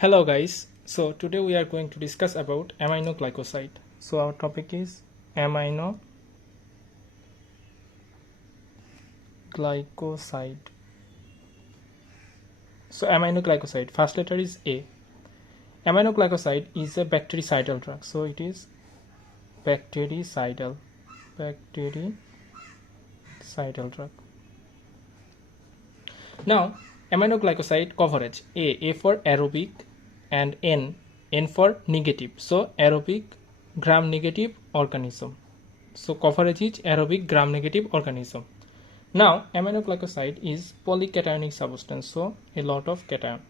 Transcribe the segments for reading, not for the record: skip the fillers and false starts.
Hello guys, so today we are going to discuss about aminoglycoside. So our topic is aminoglycoside. So aminoglycoside, first letter is A. Aminoglycoside is a bactericidal drug. So it is bactericidal drug. Now aminoglycoside coverage A for aerobic and N for negative. So aerobic gram negative organism. So coverage is aerobic gram negative organism. Now aminoglycoside is polycationic substance, so a lot of cation.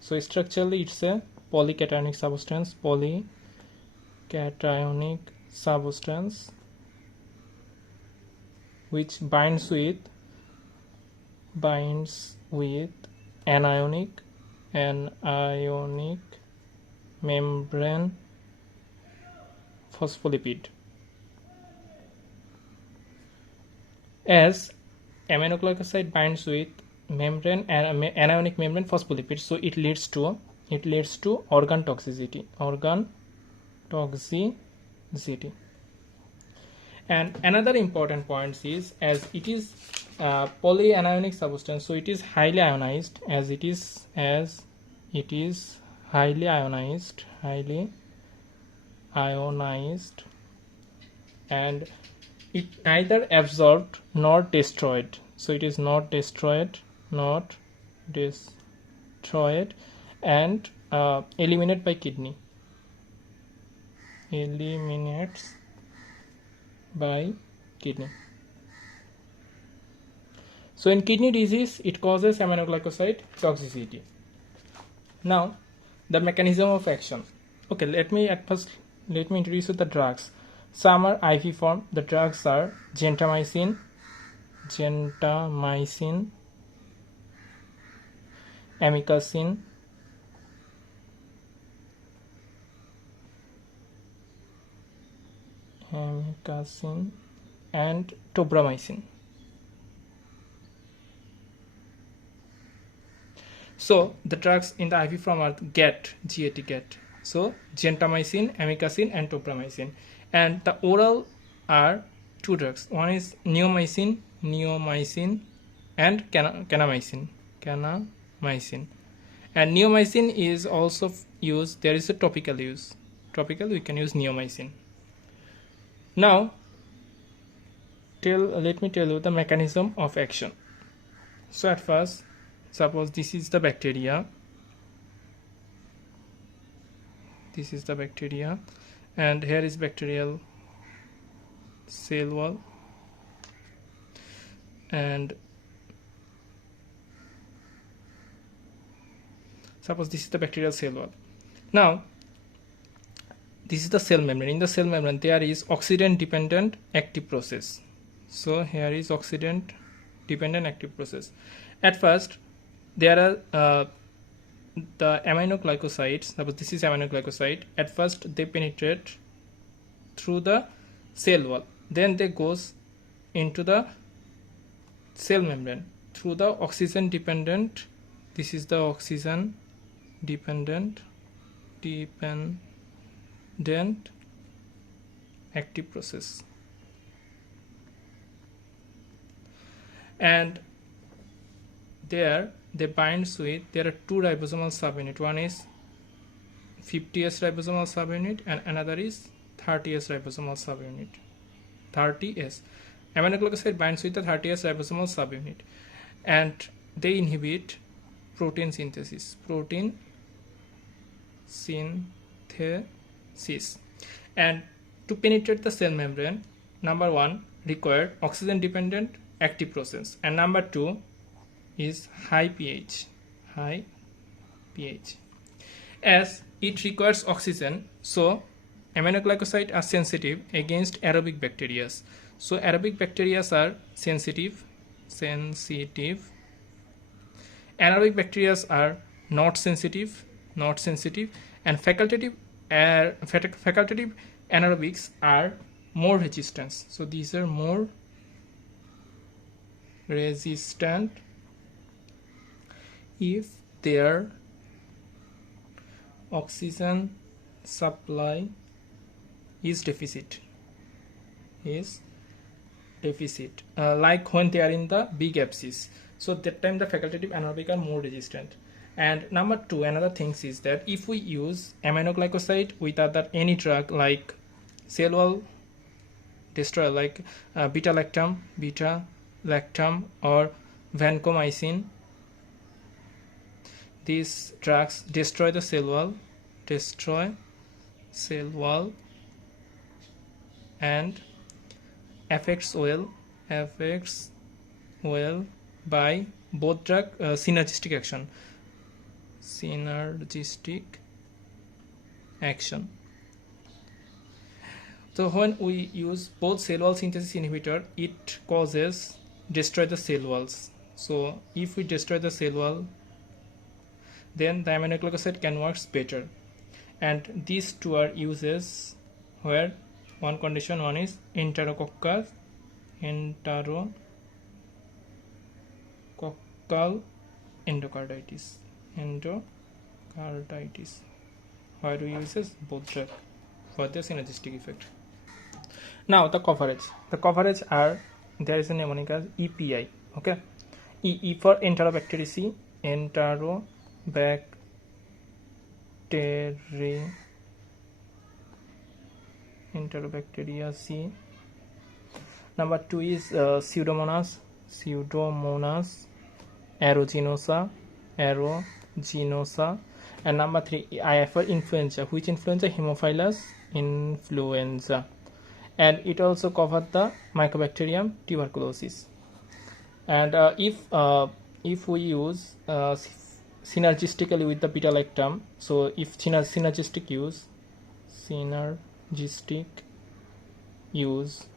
So structurally it's a polycationic substance which binds with anionic membrane phospholipid. As aminoglycoside binds with anionic membrane phospholipid, so it leads to organ toxicity. And another important point is, as it is polyanionic substance, so it is highly ionized. As it is highly ionized, and it neither absorbed nor destroyed. So it is not destroyed and eliminated by kidney. Eliminates by kidney. So in kidney disease, it causes aminoglycoside toxicity. Now the mechanism of action. Okay, let me introduce you the drugs. Some are IV form. The drugs are gentamicin, amikacin, and tobramycin. So the drugs in the IV form are GAT. So gentamicin, amikacin, and tobramycin. And the oral are two drugs. One is neomycin, and kanamycin. And neomycin is also used. There is a topical use. We can use neomycin. Now let me tell you the mechanism of action. So at first, suppose this is the bacteria. And here is bacterial cell wall, and suppose this is the bacterial cell wall. Now this is the cell membrane. In the cell membrane there is oxidant dependent active process. So here is oxidant dependent active process. At first there are the aminoglycosides. Suppose this is aminoglycoside. At first they penetrate through the cell wall, then they goes into the cell membrane through the oxygen dependent. This is the oxygen dependent active process. And there they binds with, there are two ribosomal subunit. One is 50S ribosomal subunit and another is 30S ribosomal subunit. 30S. Aminoglycoside binds with the 30S ribosomal subunit, and they inhibit protein synthesis. And to penetrate the cell membrane, number one required oxygen dependent active process, and number two is high pH. As it requires oxygen, so aminoglycosides are sensitive against aerobic bacteria. So aerobic bacteria are sensitive. Anaerobic bacteria are not sensitive, and facultative anaerobics are more resistant. So these are more resistant if their oxygen supply is deficit, like when they are in the big abscess. So that time the facultative anaerobic are more resistant. And number two, another thing is that if we use aminoglycoside with any drug like cell wall destroyer like beta-lactam or vancomycin, these drugs destroy the cell wall and affects well by both drug synergistic action. So when we use both cell wall synthesis inhibitor, it destroy the cell walls. So if we destroy the cell wall, then the aminoglycoside can work better. And these two are uses where one condition, one is enterococcal endocarditis, where we uses both drug for the synergistic effect. Now the coverage are, there is a mnemonic as EPI. Okay, E for Enterobacteriaceae, Enterobacteriaceae. Number two is Pseudomonas aeruginosa, and number three I for influenza. Which influenza? Haemophilus influenza. And it also covers the Mycobacterium tuberculosis. And if we use synergistically with the beta-lactam, so if synergistic use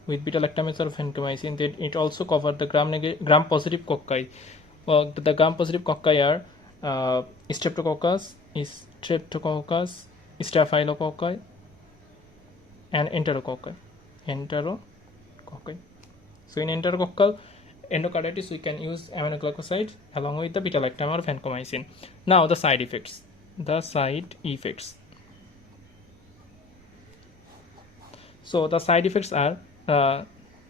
with beta-lactamase or vancomycin, then it also covers the gram-positive cocci. The gram-positive cocci are Streptococcus, Staphylococci, and Enterococci. So in enterococcal endocarditis, we can use aminoglycoside along with the beta-lactam or vancomycin. Now the side effects. So the side effects are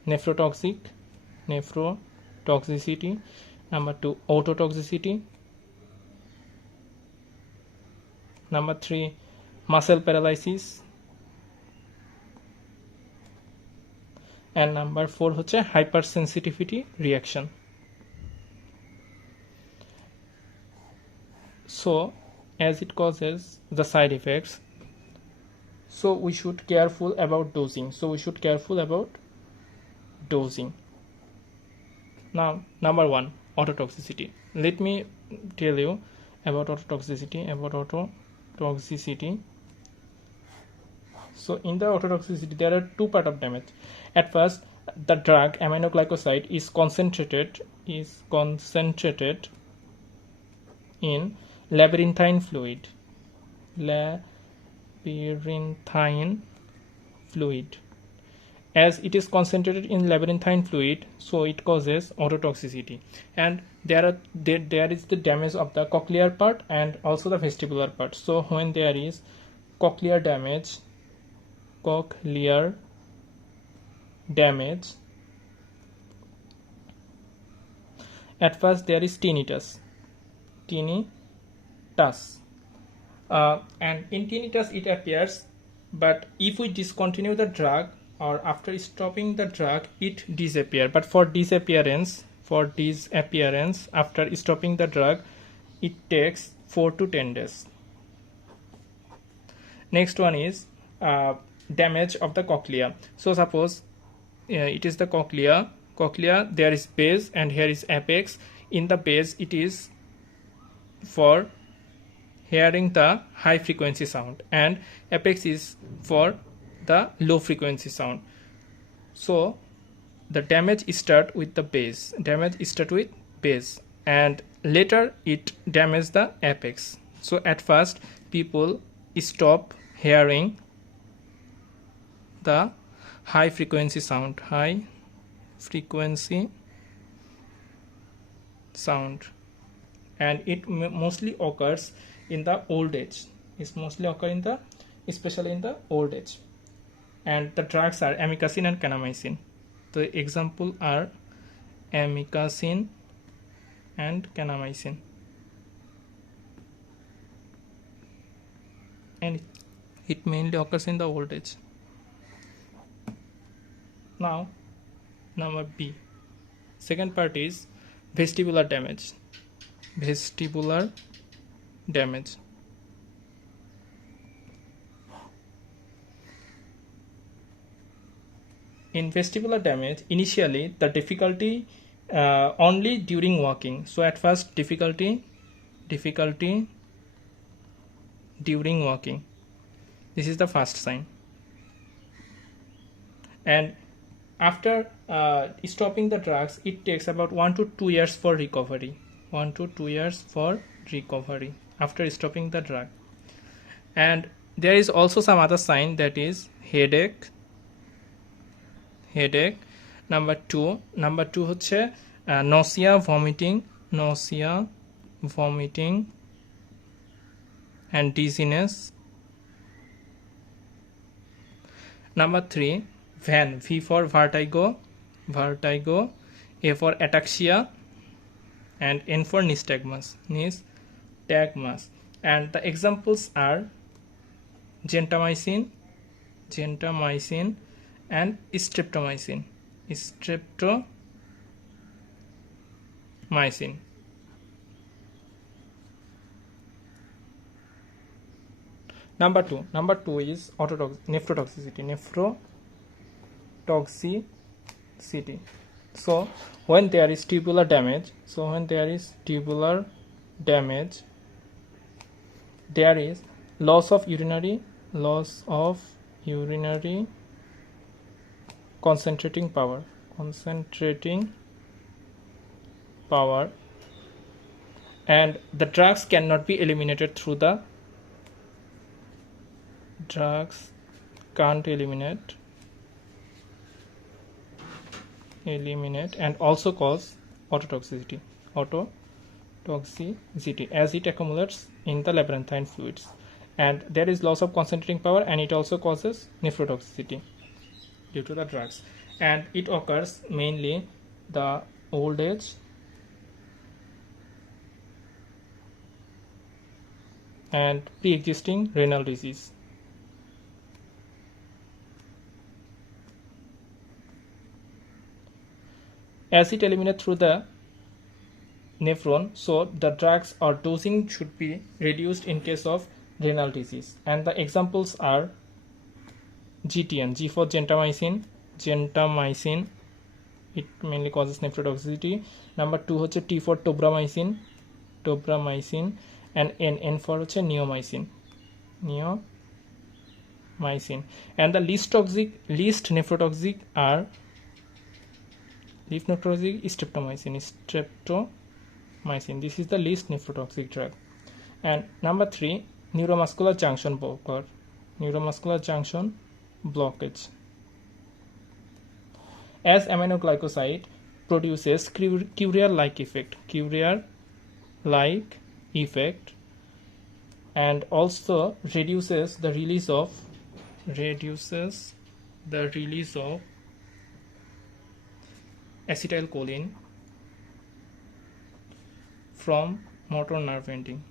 nephrotoxicity. Number two, autotoxicity. Number three, muscle paralysis. And number four হচ্ছে hypersensitivity reaction. So as it causes the side effects, so we should careful about dosing. Now number one, autotoxicity. Let me tell you about autotoxicity. So in the autotoxicity, there are two parts of damage. At first, the drug aminoglycoside is concentrated in labyrinthine fluid. As it is concentrated in labyrinthine fluid, so it causes autotoxicity. And there is the damage of the cochlear part and also the vestibular part. So when there is cochlear damage, at first there is tinnitus, and in tinnitus it appears, but if we discontinue the drug or after stopping the drug, it disappears. But for disappearance after stopping the drug, it takes 4 to 10 days. Next one is damage of the cochlea. So suppose it is the cochlea, there is base and here is apex. In the base, it is for hearing the high frequency sound, and apex is for the low frequency sound. So the damage start with the base, and later it damages the apex. So at first people stop hearing the high frequency sound, and it mostly occurs in the old age. is mostly occur in the, especially in the old age. And the drugs are amikacin and kanamycin. The example are amikacin and kanamycin. And it mainly occurs in the old age. Now, number B. Second part is vestibular damage. Vestibular damage. In vestibular damage, initially the difficulty only during walking. So at first difficulty during walking. This is the first sign. And after stopping the drugs, it takes about 1 to 2 years for recovery. 1 to 2 years for recovery after stopping the drug. And there is also some other sign, that is headache. Number two হচ্ছে nausea, vomiting and dizziness. Number 3, van, V for vertigo, A for ataxia, and N for nystagmus. And the examples are gentamicin and streptomycin. Number two is nephrotoxicity. So when there is tubular damage, there is loss of urinary concentrating power, and the drugs cannot be eliminated through the eliminate and also cause autotoxicity as it accumulates in the labyrinthine fluids, and there is loss of concentrating power, and it also causes nephrotoxicity due to the drugs, and it occurs mainly the old age and pre-existing renal disease. As it eliminates through the nephron, so the drugs or dosing should be reduced in case of renal disease, and the examples are GTN, G for gentamicin, it mainly causes nephrotoxicity. Number 2 T for tobramycin, and N for neomycin, and the least nephrotoxic is streptomycin. This is the least nephrotoxic drug. And number 3, neuromuscular junction blockage. As aminoglycoside produces Currier-like effect, and also reduces the release of acetylcholine from motor nerve ending.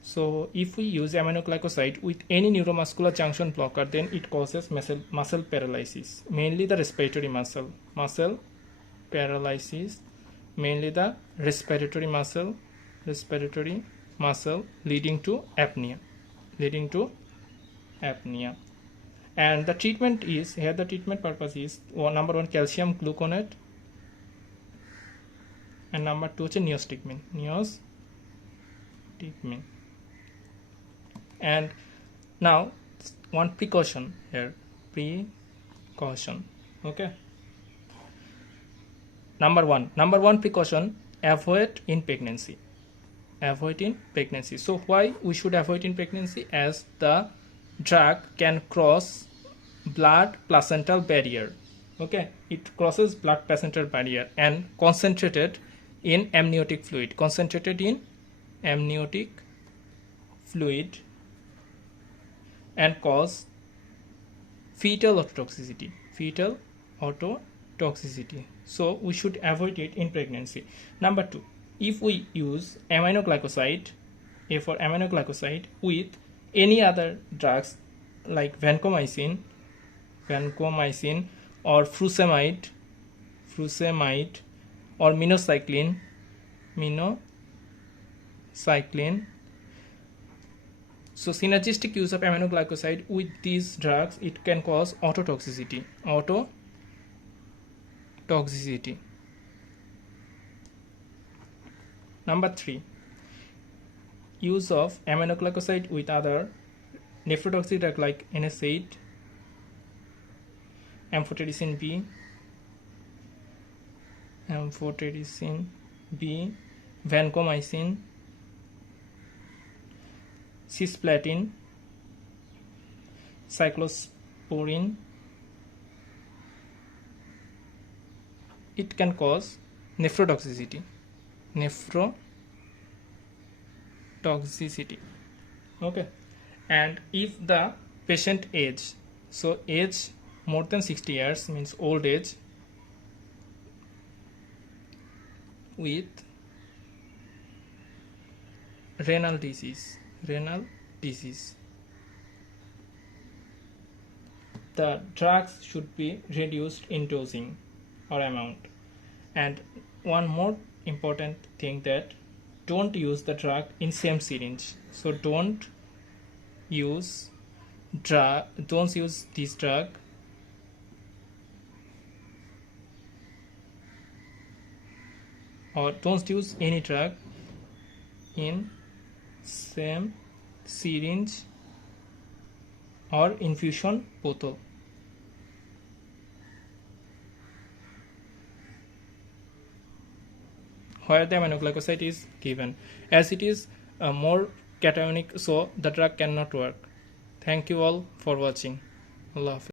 So if we use aminoglycoside with any neuromuscular junction blocker, then it causes muscle paralysis, mainly the respiratory muscle paralysis, mainly the respiratory muscle, leading to apnea. And the treatment is, here the treatment purpose is number 1 calcium gluconate, and number 2 neostigmine. And now one precaution here, okay. Number one precaution, avoid in pregnancy. So why we should avoid in pregnancy? As the drug can cross blood placental barrier, okay, it crosses blood placental barrier and concentrated in amniotic fluid, concentrated in amniotic fluid, and cause fetal autotoxicity. Fetal autotoxicity. So we should avoid it in pregnancy. Number 2, if we use aminoglycoside, A for aminoglycoside, with any other drugs like vancomycin or furosemide or minocycline. So synergistic use of aminoglycoside with these drugs, it can cause autotoxicity. Number 3, use of aminoglycoside with other nephrotoxic drug like NSAID, amphotericin B, vancomycin, cisplatin, cyclosporin. It can cause nephrotoxicity. Okay, and if the patient age, so age more than 60 years means old age, with renal disease, the drugs should be reduced in dosing or amount. And one more important thing, that don't use the drug in same syringe. So don't use this drug or don't use any drug in same syringe or infusion bottle. Where the aminoglycoside is given, as it is more cationic, so the drug cannot work. Thank you all for watching. Allah Hafiz.